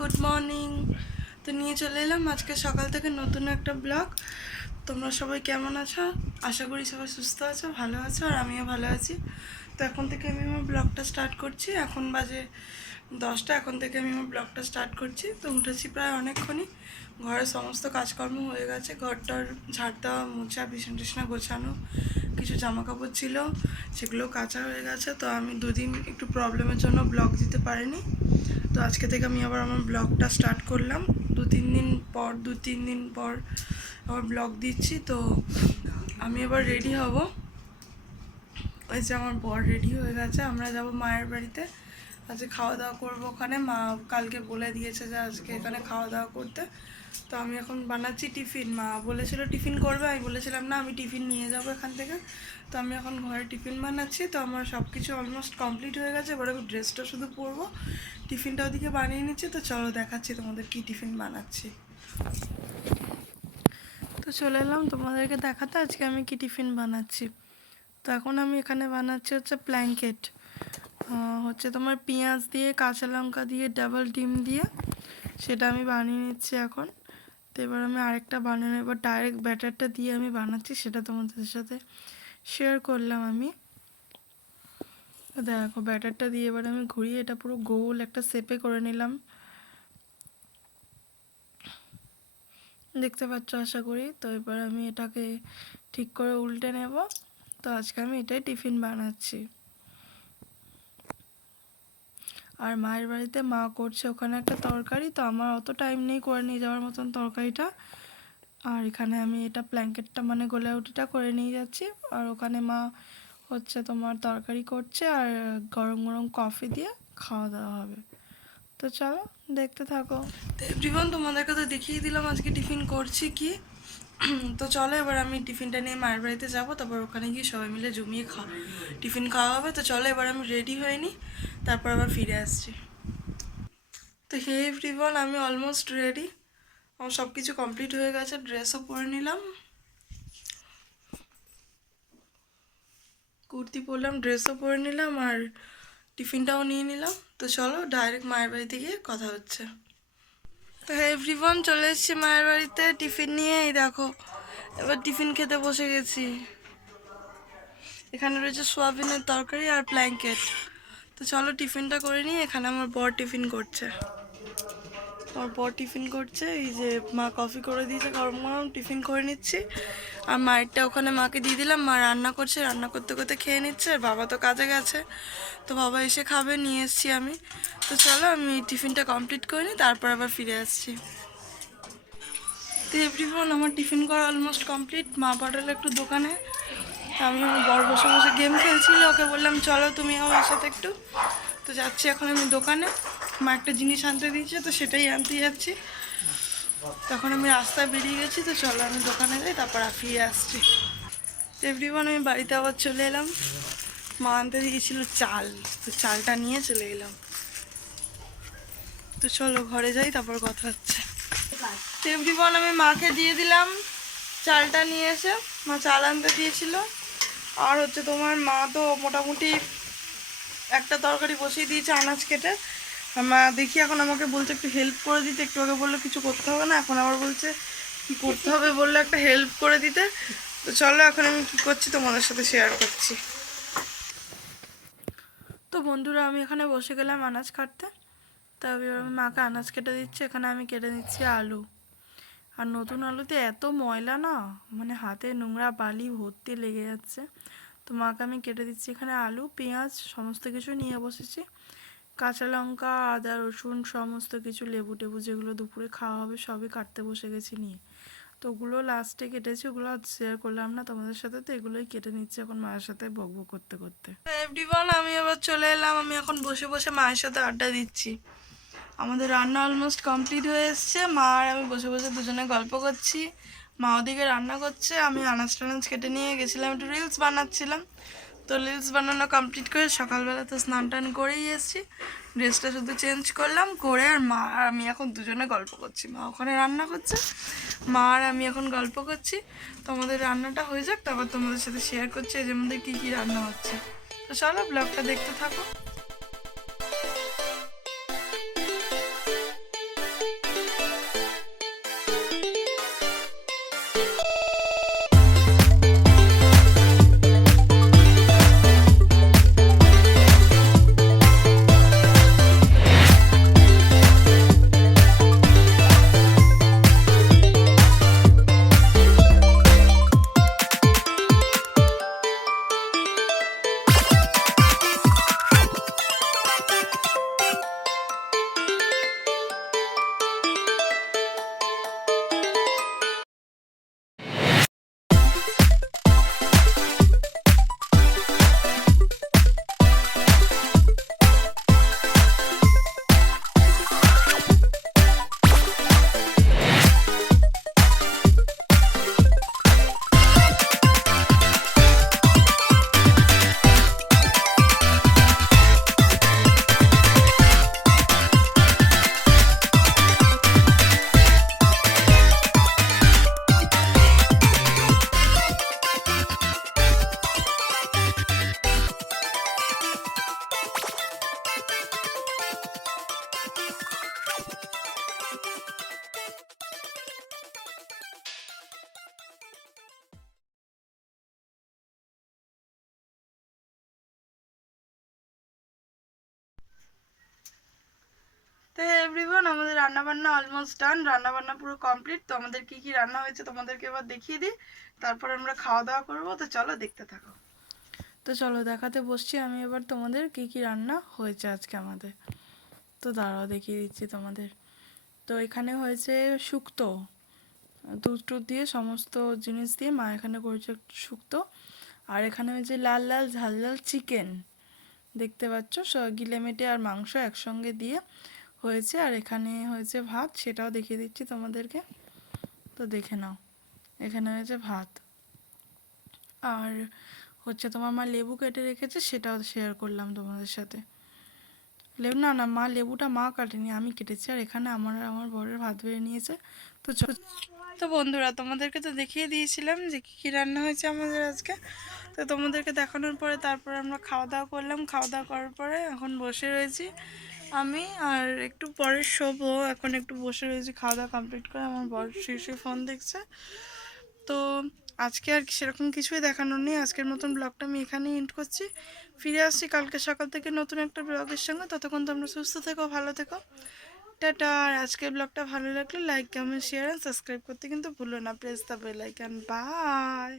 Good morning তো নিয়ে চলে এলাম আজকে সকাল থেকে নতুন একটা ব্লগ। তোমরা সবাই কেমন আছো? আশা করি সবাই সুস্থ আছো, ভালো আছো, আর আমিও ভালো আছি। তো এখন থেকে আমি আমার ব্লগটা স্টার্ট করছি। এখন বাজে দশটা, এখন থেকে আমি আমার ব্লগটা স্টার্ট করছি। তো উঠেছি প্রায় অনেকক্ষণই। ঘরের সমস্ত কাজকর্ম হয়ে গেছে। ঘরটার ঝাড় দেওয়া, মোছা, বিছানা টিছনা গোছানো, কিছু জামা কাপড় ছিল, সেগুলো কাঁচা হয়ে গেছে। তো আমি দুদিন একটু প্রবলেমের জন্য ব্লগ দিতে পারিনি। তো আজকে থেকে আমি আবার আমার ব্লগটা স্টার্ট করলাম। দু তিন দিন পর, দু তিন দিন পর আবার ব্লগ দিচ্ছি। তো আমি এবার রেডি হব। ওই যে আমার বর রেডি হয়ে গেছে। আমরা যাব মায়ের বাড়িতে। আজকে খাওয়া দাওয়া করব ওখানে। মা কালকে বলে দিয়েছে যে আজকে এখানে খাওয়া দাওয়া করতে। তো আমি এখন বানাচ্ছি টিফিন। মা বলেছিল, টিফিন করবে? আমি বলেছিলাম, না, আমি টিফিন নিয়ে যাব এখান থেকে। তো আমি এখন ঘরে টিফিন বানাচ্ছি। তো আমার সব কিছু অলমোস্ট কমপ্লিট হয়ে গেছে। এবার আমি ড্রেসটা শুধু পরবো। টিফিনটা ওদিকে বানিয়ে নিচ্ছি। তো চলো দেখাচ্ছি তোমাদের কি টিফিন বানাচ্ছি। তো চলে এলাম তোমাদেরকে দেখাতে আজকে আমি কি টিফিন বানাচ্ছি। তো এখন আমি এখানে বানাচ্ছি হচ্ছে প্ল্যাঙ্কেট হচ্ছে তোমার পেঁয়াজ দিয়ে, কাঁচা লঙ্কা দিয়ে ডাবল ডিম দিয়ে, সেটা আমি বানিয়ে নিচ্ছি এখন। তো এবার আমি আরেকটা বানানো, এবার ডাইরেক্ট ব্যাটারটা দিয়ে আমি বানাচ্ছি, সেটা তোমাদের সাথে শেয়ার করলাম আমি। দেখো ব্যাটারটা দিয়ে এবার আমি ঘুরিয়ে এটা পুরো গোল একটা শেপে করে নিলাম। দেখতে পাচ্ছ, আশা করি। তো এবার আমি এটাকে ঠিক করে উল্টে নেব। তো আজকে আমি এটাই টিফিন বানাচ্ছি। আর মায়ের বাড়িতে মা করছে ওখানে একটা তরকারি, তো আমার অত টাইম নেই করে নিয়ে যাওয়ার মতন তরকারিটা। আর এখানে আমি এটা প্ল্যাঙ্কেটটা মানে গোলাউটিটা করে নিয়ে যাচ্ছি। আর ওখানে মা হচ্ছে তোমার তরকারি করছে আর গরম গরম কফি দিয়ে খাওয়া দাওয়া হবে। তো চলো, দেখতে থাকো। এভরিওয়ান তোমাদেরকে তো দেখিয়ে দিলাম আজকে টিফিন করছি কি। তো চলো, এবার আমি টিফিনটা নিয়ে মায়ের বাড়িতে যাব। তারপর ওখানে গিয়ে সবাই মিলে জমিয়ে খা টিফিন খাওয়া হবে। তো চলো, এবার আমি রেডি হয়ে নিই তারপর আবার ফিরে আসছি। তো হে এভরিওয়ান আমি অলমোস্ট রেডি আমার সব কিছু কমপ্লিট হয়ে গেছে ড্রেসও পরে নিলাম। কুর্তি পরলাম ড্রেসও পরে নিলাম, আর টিফিনটাও নিয়ে নিলাম। তো চলো ডাইরেক্ট মায়ের বাড়িতে গিয়ে কথা হচ্ছে। এভরিওয়ান চলে এসেছি মায়ের বাড়িতে, টিফিন নিয়ে, এই দেখো। এবার টিফিন খেতে বসে গেছি। এখানে রয়েছে সোয়াবিনের তরকারি আর ব্ল্যাঙ্কেট তো চলো টিফিনটা করে নিই, এখানে আমার বর টিফিন করছে। আমার বর টিফিন করছে, এই যে মা কফি করে দিয়েছে, গরম গরম টিফিন করে নিচ্ছি। আর মায়েরটা ওখানে মাকে দিয়ে দিলাম। মা রান্না করছে, রান্না করতে করতে খেয়ে নিচ্ছে, আর বাবা তো কাজে গেছে। তো বাবা এসে খাবে, নিয়ে এসছি আমি। তো চলো আমি টিফিনটা কমপ্লিট করে নিই, তারপর আবার ফিরে আসছি। তো এভরিওয়ান আমার টিফিন করা অলমোস্ট কমপ্লিট মা পাঠালো একটু দোকানে। আমি আমার বর বসে বসে গেম খেলছিল, ওকে বললাম, চলো তুমি আমার সাথে একটু। তো যাচ্ছি এখন আমি দোকানে। মা একটা জিনিস আনতে দিয়েছে, তো সেটাই আনতে যাচ্ছি। তখন আমি রাস্তায় বেরিয়ে গেছি, তো চলো আমি দোকানে যাই, তারপর ফিরে আসছি। এভরিওয়ান আমি বাড়িতে আবার চলে এলাম। মা আনতে দিয়েছিল চাল, তো চালটা নিয়ে চলে এলাম। তো চলো ঘরে যাই, তারপর কথা হচ্ছে। এভরিওয়ান আমি মাকে দিয়ে দিলাম চালটা নিয়ে এসে। মা চাল আনতে দিয়েছিল। আর হচ্ছে তোমার মা তো মোটামুটি একটা তরকারি বসিয়ে দিয়েছে আনাজ কেটে। মা, দেখি এখন আমাকে বলছে একটু হেল্প করে দিতে। একটু আগে বলল কিছু করতে হবে না, এখন আবার বলছে কি করতে হবে বলল একটা হেল্প করে দিতে। তো চলো, এখন আমি কি করছি তোমাদের সাথে শেয়ার করছি। তো বন্ধুরা, আমি এখানে বসে গেলাম আনাজ কাটতে। তবে মাকে আনাজ কেটে দিচ্ছি, এখানে আমি কেটে দিচ্ছি আলু। আর নতুন আলুতে এত ময়লা না মানে হাতে নোংরা বালি ভর্তি লেগে যাচ্ছে। তো মাকে আমি কেটে দিচ্ছি এখানে আলু, পেঁয়াজ, সমস্ত কিছু নিয়ে বসেছি। কাঁচা লঙ্কা, আদা, রসুন, সমস্ত কিছু, লেবু টেবু যেগুলো দুপুরে খাওয়া হবে সবই কাটতে বসে গেছি নিয়ে। তো ওগুলো লাস্টে কেটেছি, ওগুলো শেয়ার করলাম না তোমাদের সাথে, তো এগুলোই কেটে নিচ্ছি এখন মায়ের সাথে বক বক করতে করতে। এভরিওয়ান আমি আবার চলে এলাম, আমি এখন বসে বসে মায়ের সাথে আড্ডা দিচ্ছি। আমাদের রান্না অলমোস্ট কমপ্লিট হয়ে এসছে, মা আর আমি বসে বসে দুজনে গল্প করছি। মা ওদিকে রান্না করছে, আমি আনাজ টানাজ কেটে নিয়ে গেছিলাম, একটু রিলস বানাচ্ছিলাম। তো রিলস বানানো কমপ্লিট করে সকালবেলা তো স্নান টান করেই এসেছি। ড্রেসটা শুধু চেঞ্জ করলাম, করে আর মা আর আমি এখন দুজনে গল্প করছি। মা ওখানে রান্না করছে, মা আর আমি এখন গল্প করছি। তোমাদের রান্নাটা হয়ে যাক, তারপর তোমাদের সাথে শেয়ার করছি এর মধ্যে কী কী রান্না হচ্ছে। তো চলো ব্লগটা দেখতে থাকো। তো এভরিওয়ান আমাদের রান্না বান্না অলমোস্ট ডান রান্না বান্না পুরো কমপ্লিট তো আমাদের কি কি রান্না হয়েছে তোমাদেরকে এবার দেখিয়ে দিই। তারপর আমরা খাওয়া দাওয়া করব, তো চলো দেখতে থাকো। তো চলো দেখাতে বসছি আমি এবার তোমাদের কি কি রান্না হয়েছে আজকে আমাদের। তো দাঁড়াও, দেখিয়ে দিচ্ছি তোমাদের। তো এখানে হয়েছে শুক্তো। দুধ টুধ দিয়ে সমস্ত জিনিস দিয়ে মা এখানে করেছে শুক্তো। আর এখানে হয়েছে লাল লাল, ঝাল ঝাল চিকেন দেখতে পাচ্ছ, স- গিলে মেটে আর মাংস একসঙ্গে দিয়ে হয়েছে আর এখানে হয়েছে ভাত, সেটাও দেখিয়ে দিচ্ছি তোমাদেরকে। তো দেখে নাও, এখানে হয়েছে ভাত। আর হচ্ছে তোমার মা লেবু কেটে রেখেছে, সেটাও শেয়ার করলাম তোমাদের সাথে। লেবু, না না, মা লেবুটা মা কাটেনি, আমি কেটেছি। আর এখানে আমার আমার বরের ভাত বেড়ে নিয়েছে। তো তো বন্ধুরা, তোমাদেরকে তো দেখিয়ে দিয়েছিলাম যে কী কী রান্না হয়েছে আমাদের আজকে। তো তোমাদেরকে দেখানোর পরে তারপরে আমরা খাওয়া দাওয়া করলাম। খাওয়া দাওয়া করার পরে এখন বসে রয়েছি। আমি আর একটু পরে শোবো। এখন একটু বসে রয়েছি, খাওয়া দাওয়া কমপ্লিট করে। আমার বর শীর্ষে ফোন দেখছে। তো আজকে আর সেরকম কিছুই দেখানোর নেই। আজকের মতন ব্লগটা আমি এখানেই এন্ড করছি। ফিরে আসছি কালকে সকাল থেকে নতুন একটা ব্লগের সঙ্গে। ততক্ষণ তোমরা সুস্থ থেকো, ভালো থেকো। টাটা। আর আজকের ব্লগটা ভালো লাগলে like comment share and subscribe করতে কিন্তু ভুলো না। Press the bell icon bye